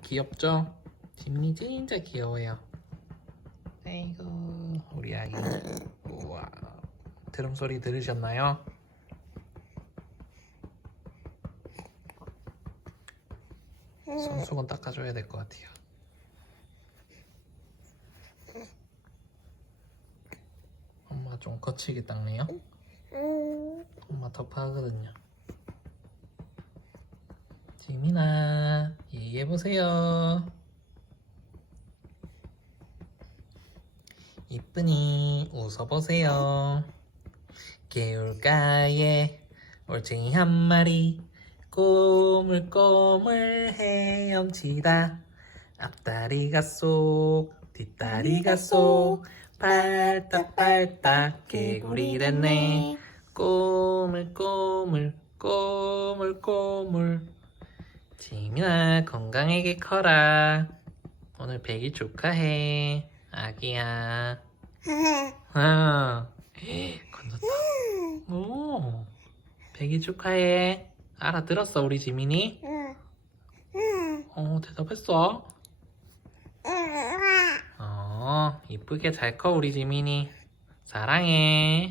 귀엽죠? 지민이 진짜 귀여워요. 아이고 우리 아기. 우와. 드럼 소리 들으셨나요? 손수건 닦아줘야 될 것 같아요. 엄마 좀 거칠게 닦네요. 엄마 더 파거든요. 지민아, 얘기해 보세요. 이쁘니 웃어보세요. 개울가에 올챙이 한 마리 꼬물꼬물 헤엄치다. 앞다리가 쏙 뒷다리가 쏙 팔딱팔딱 개구리 됐네. 꼬물꼬물 꼬물꼬물 지민아 건강하게 커라. 오늘 100일 축하해. 아기야. 아 건졌다. 오 100일 축하해. 알아들었어 우리 지민이? 어 대답했어? 어 이쁘게 잘 커 우리 지민이. 사랑해